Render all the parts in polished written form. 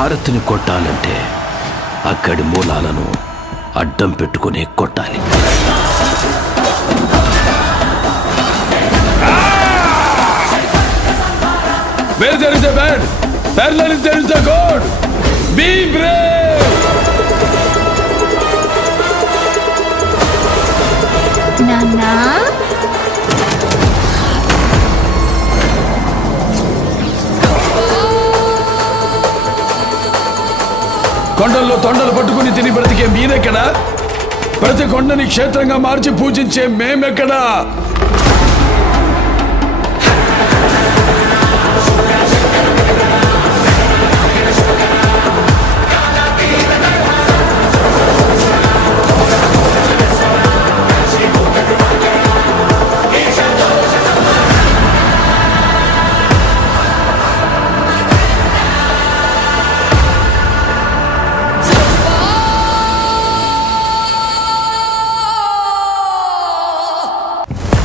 భారత్ని కొట్టాలంటే అక్కడి మూలాలను అడ్డం పెట్టుకునే కొట్టాలి. Where there is a bad, parallel there is a God. Be brave. Nana. కొండల్లో తొండలు పట్టుకుని తిని బ్రతికే మీరెక్కడా? ప్రతి కొండని క్షేత్రంగా మార్చి పూజించే మేమెక్కడా?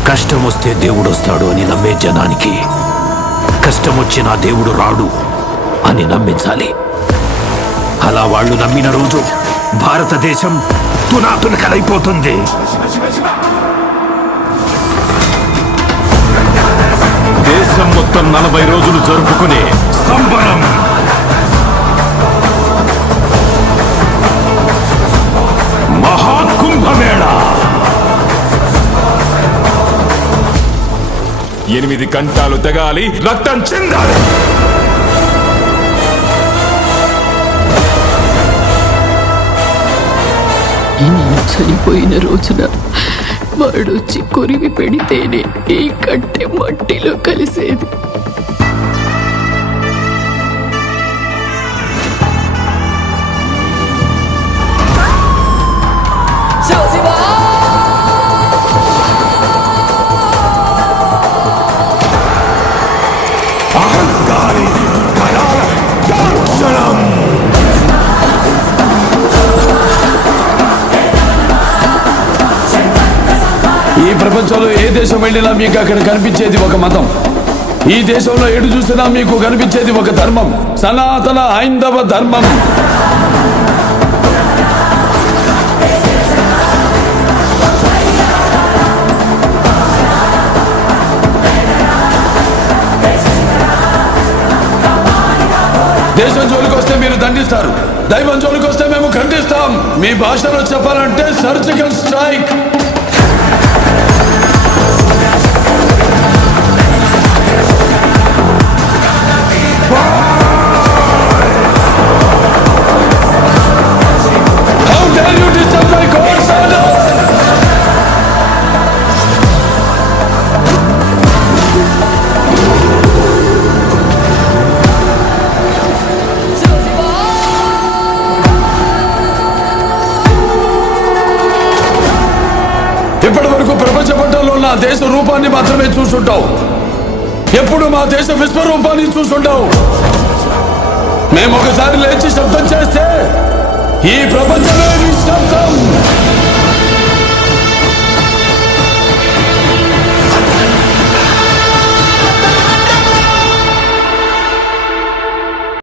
కష్టం వస్తే దేవుడు వస్తాడు అని నమ్మే జనానికి కష్టం వచ్చినా దేవుడు రాడు అని నమ్మించాలి. అలా వాళ్ళు నమ్మిన రోజు భారతదేశం తునాతునకలైపోతుంది. దేశం మొత్తం 40 రోజులు జరుపుకునే సంబరం. మహాకుంభమేళా 8 గంటలు తెగాలి, రక్తం చెందాలి. నేను చనిపోయిన రోజున వాడొచ్చి కొరివి పెడితేనే ఈ కట్టె మట్టిలో కలిసేది. ఈ ప్రపంచంలో ఏ దేశం వెళ్ళినా మీకు అక్కడ కనిపించేది ఒక మతం. ఈ దేశంలో ఎటు చూసినా మీకు కనిపించేది ఒక ధర్మం, సనాతన హైందవ ధర్మం. దేశం జోలికి వస్తే మీరు దండిస్తారు, దైవం జోలికి వస్తే మేము ఖండిస్తాం. మీ భాషలో చెప్పాలంటే surgical strike. How dare you disturb my court's order? ఇప్పటి వరకు ప్రపంచ పటంలో నా దేశ రూపాన్ని మాత్రమే చూసుంటావు. ఎప్పుడు మా దేశ విశ్వరూపాన్ని చూసుంటావు. మేము ఒకసారి లేచి శబ్దం చేస్తే ఈ ప్రపంచమే నిశ్శబ్దం.